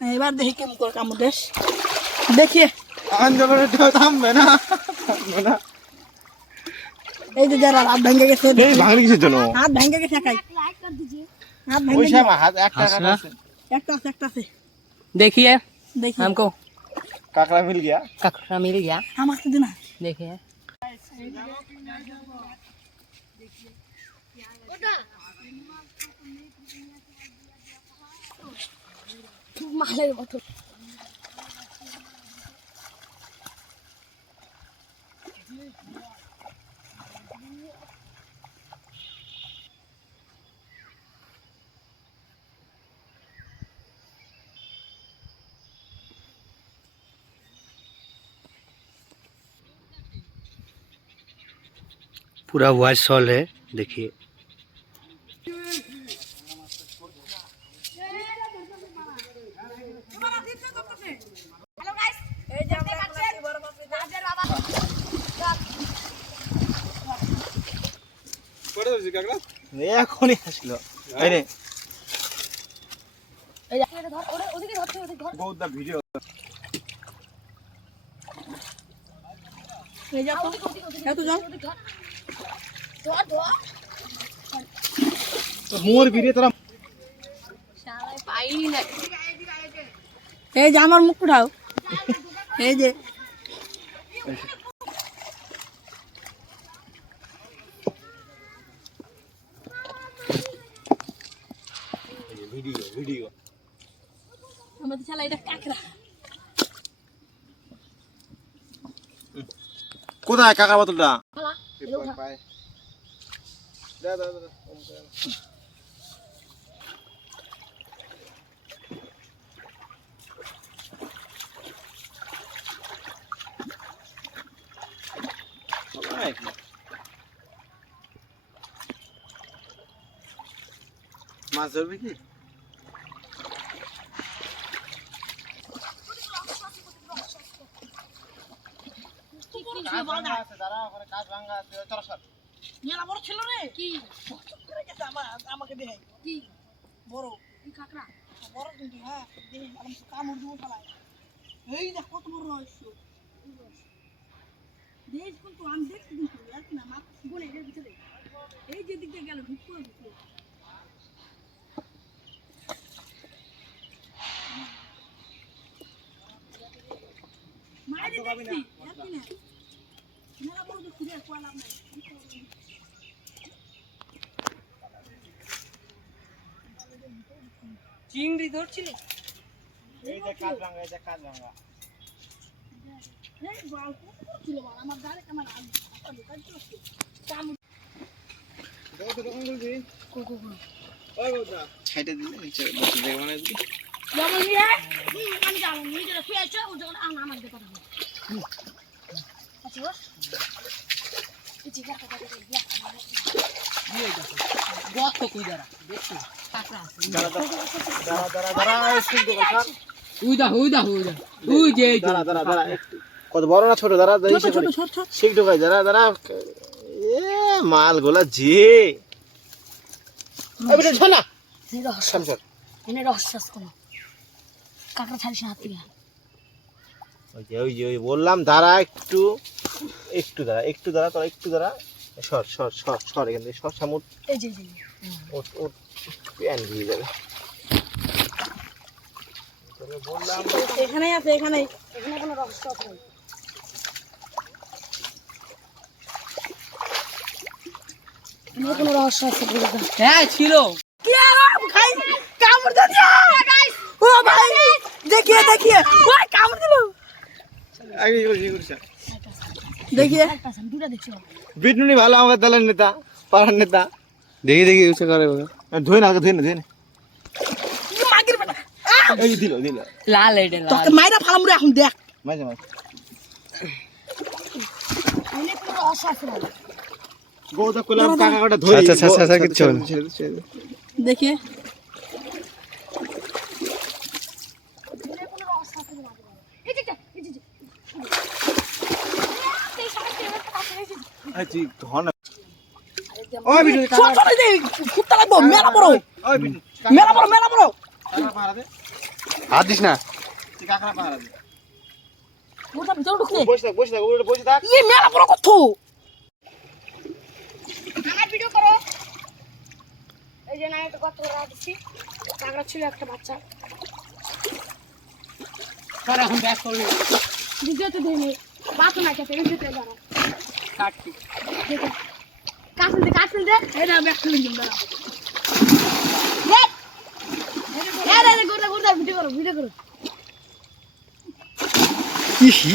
এবার দেখি কেমন করে কামড় দেশ দেখিয়ে আন্দোলনটা থামবে না এই যে যারা হাত ভেঙে গেছে এই ভাঙলি কিসের জন্য হাত ভেঙে গেছে একাই हाथ ওই भांगे সামা হাত একটা কাটা আছে से देखिए देखिए हमको কাকড়া মিল গিয়া ककड़ा मिल गया हम आते देना देखिए माले मत पूरा वाइट सॉल है देखिए এখনই আসলো আরে বউদা ভিডিও ले जा तो जा মোর ভিডিও তোরা शाला पाई ना ए जा আমার মুখ উঠাও এই যে ভিডিও আমাদের শালা এটা কাকড়া কোথায় কাকা বোতলটা মাছ ধরবি কি মেলা বড় ছিল রে কি করে গেছে আমাকে দেখাই কি বড় এই কাকড়া বড় কিন্তু হ্যাঁ দেখি আমি কামড় দিব শালা এই দেখ কত বড় রহস্য দেখ কিন্তু আমি দেখছি কিন্তু আর কি না মাছ বলে এর ভিতরে এই যে দিকে গেল ঢুক করে ঢুকলো মাইরে দেখছি আর কি না মেলা বড় তো ফিরে কোয়ালাম না चिंगड़ी ধরছিলি এই যে কাজরাঙ্গা এই যে কাজরাঙ্গা এই বাল ছিল বাল আমার গাড়ি আমার আগে দোকান চলছে কাম ওই বউদা ছাইটা দিলে নিচে বসে দেখে মানে দিবি যেমন নিয়ে আমি যাবো নিজেরা খেয়েছে ও যখন আমার দেখো আচ্ছা বস এই যে দেখা দেখা দিয়া দিয়ে দাও গত কই দাঁড়া দেখছি কাকড়া আছে দাঁড়া শুনতে কথা উই যে দাঁড়া কত বড় না ছোট দাঁড়া ছোট শিখ ঢোকাই দাঁড়া এ মাল গোলা যে এই বেটা শোনা শামসর এনে রহস্য কোন কাকড়া ছাড়িস না হাত থেকে ওই যে বললাম দাঁড়া একটু দাঁড়া তোরা একটু দাঁড়া সর এখান থেকে সর সামুদ এই যে ওট প্যান দিয়ে যাবে তোকে বললাম এখানেই আছে এখানে কোনো রহস্য আছে এখানে কোনো রহস্য আছে হ্যাঁ ছিল কি আরাম খাই কামড় দিয়া গাইস ও ভাই দেখিয়ে ওই কামড় দিল আগে করছি দেখিয়ে দুটো দেখছি বিটনুনি ভালো আমাদের দলের নেতা পাড়ার নেতা देखिए उसे करे ধুই না মাগির বেটা এই দিল লাল এটা লাল তোকে মাইরা ফালাম রে এখন দেখ মাঝে এনে কোনো রহস্য আছে না গোদা কলাম কাকা কাটা ধরি আচ্ছা কিছু দেখিয়ে আচ্ছা ধন ওই বিটু ছোট ছোট দে কুত্তা লাগবো মেলা বড় ওই বিটু মেলা বড় কাকা পাড়া দে হাত দিস না। তুই কাঁকড়া পাহারা দে। ওটা ভিতরে ঢুকছে বসে থাক ওটা বসে থাক। ইয়ে মেলা বড় কত আমার ভিডিও করো এই যে না এটা কত রাখছি কাকড়া ছিল একটা বাচ্চা স্যার এখন ব্যাক করবি দ্বিতীয়তে দেয়নি বাতো না খেতে দ্বিতীয়তে দাঁড়া কাটছি কাটল দে এটা ব্যাক করে দিন দাঁড়া গোটা ভিডিও করো ইহি।